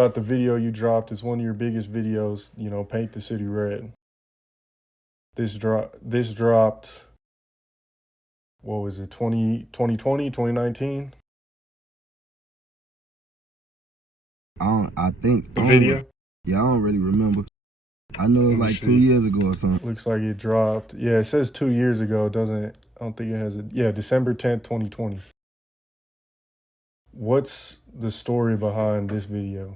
about the video you dropped. It's one of your biggest videos, you know, Paint the City Red. This dropped, what was it, 2020, 2019? I think the video. Yeah, I don't really remember. I know it was like 2 years ago or something. Looks like it dropped. Yeah, it says 2 years ago. Doesn't, I don't think it has it. Yeah, December 10th, 2020. What's the story behind this video?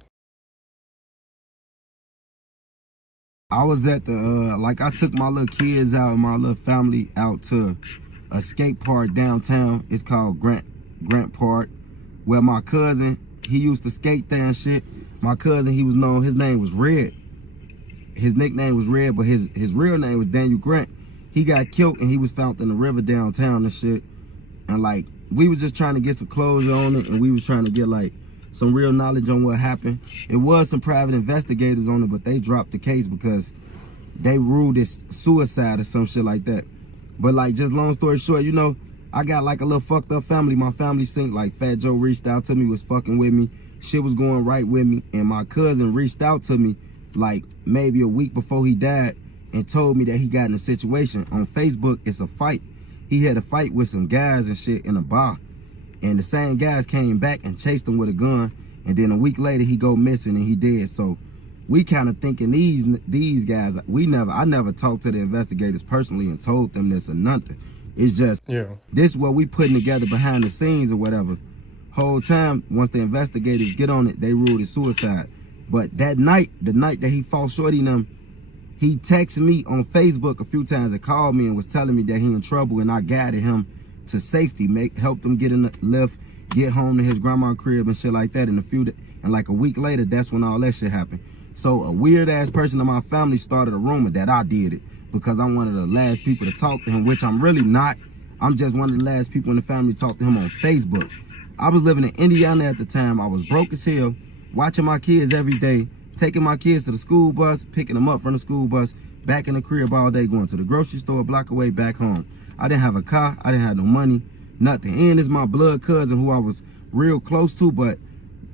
I was at the, like I took my little kids out and my little family out to a skate park downtown. It's called Grant Park, where my cousin, he used to skate there and shit. My cousin, he was known, his name was Red. His nickname was Red, but his real name was Daniel Grant. He got killed and he was found in the river downtown and shit. And like, we was just trying to get some closure on it, and we was trying to get like some real knowledge on what happened. It was some private investigators on it, but they dropped the case because they ruled it suicide or some shit like that. But like, just long story short, you know, I got like a little fucked up family. My family synced, like Fat Joe reached out to me, was fucking with me. Shit was going right with me. And my cousin reached out to me like maybe a week before he died and told me that he got in a situation. On Facebook, it's a fight. He had a fight with some guys and shit in a bar. And the same guys came back and chased him with a gun. And then a week later, he go missing and he dead. So we kind of thinking these guys, I never talked to the investigators personally and told them this or nothing. It's just, this is what we putting together behind the scenes or whatever. Whole time, once the investigators get on it, they ruled it suicide. But that night, the night that he fought Shorty and them, he texted me on Facebook a few times and called me and was telling me that he in trouble, and I guided him to safety, helped him get in the lift, get home to his grandma's crib and shit like that. And like a week later, that's when all that shit happened. So a weird ass person in my family started a rumor that I did it because I'm one of the last people to talk to him, which I'm really not. I'm just one of the last people in the family to talk to him on Facebook. I was living in Indiana at the time. I was broke as hell, watching my kids every day, taking my kids to the school bus, picking them up from the school bus, back in the crib all day, going to the grocery store a block away, back home. I didn't have a car. I didn't have no money, nothing. And it's my blood cousin who I was real close to, but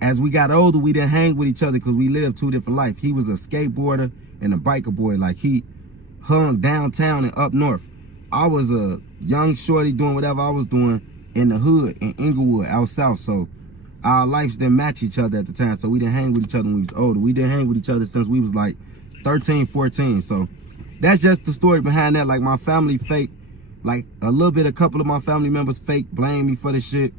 as we got older, we didn't hang with each other because we lived two different lives. He was a skateboarder and a biker boy. Like, he hung downtown and up north. I was a young shorty doing whatever I was doing in the hood in Inglewood, out south. So our lives didn't match each other at the time. So we didn't hang with each other when we was older. We didn't hang with each other since we was like 13, 14. So that's just the story behind that. Like, my family fake, like a couple of my family members fake blame me for the shit.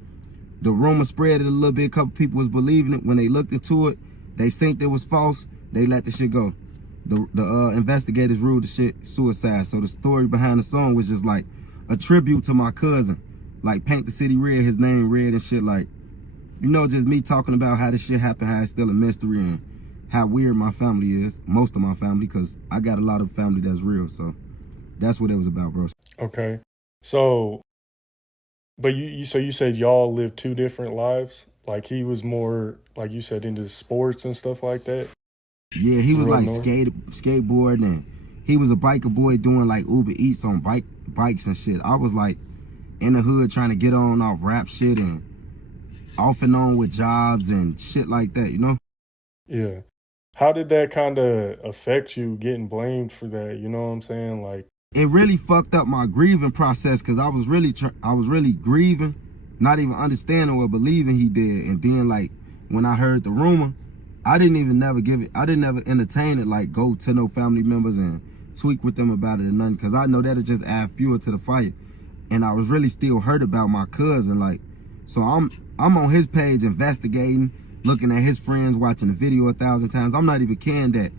The rumor spread it a little bit. A couple people was believing it. When they looked into it, they think it was false. They let the shit go. The investigators ruled the shit suicide. So the story behind the song was just like a tribute to my cousin. Like, Paint the City Red, his name Red and shit. Like, you know, just me talking about how this shit happened, how it's still a mystery, and how weird my family is. Most of my family, because I got a lot of family that's real. So that's what it was about, bro. Okay. So, but you said y'all lived two different lives? Like, he was more, like you said, into sports and stuff like that? Yeah, he was like skateboarding, and he was a biker boy doing like Uber Eats on bikes and shit. I was like in the hood trying to get on off rap shit and off and on with jobs and shit like that, you know? Yeah. How did that kind of affect you getting blamed for that? You know what I'm saying? Like, it really fucked up my grieving process because I was really grieving, not even understanding or believing he did. And then like when I heard the rumor, I didn't never entertain it, like go to no family members and tweak with them about it or nothing, because I know that'll just add fuel to the fire. And I was really still hurt about my cousin, like, so I'm on his page investigating, looking at his friends, watching the video 1,000 times. I'm not even caring that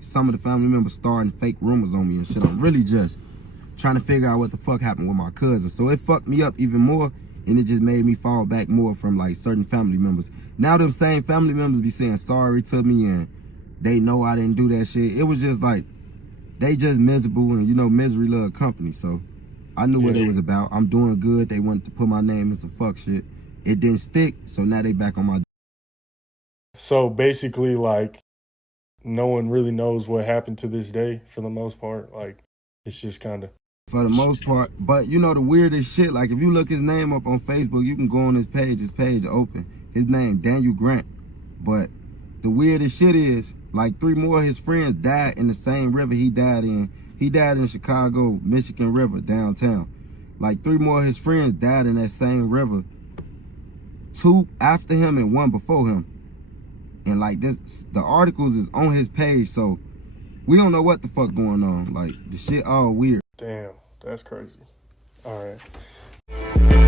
some of the family members starting fake rumors on me and shit. I'm really just trying to figure out what the fuck happened with my cousin. So it fucked me up even more, and it just made me fall back more from like certain family members. Now them same family members be saying sorry to me and they know I didn't do that shit. It was just like, they just miserable, and you know, misery love company. So I knew what it was about. I'm doing good. They wanted to put my name in some fuck shit. It didn't stick, so now they back on my. So basically, like, no one really knows what happened to this day for the most part. Like, it's just kind of. For the most part. But you know the weirdest shit, like if you look his name up on Facebook, you can go on his page open. His name, Daniel Grant. But the weirdest shit is, like 3 more of his friends died in the same river he died in. He died in Chicago, Michigan River, downtown. Like 3 more of his friends died in that same river. 2 after him and 1 before him. And like this, the articles is on his page, so we don't know what the fuck going on. Like the shit all weird. Damn, that's crazy. All right.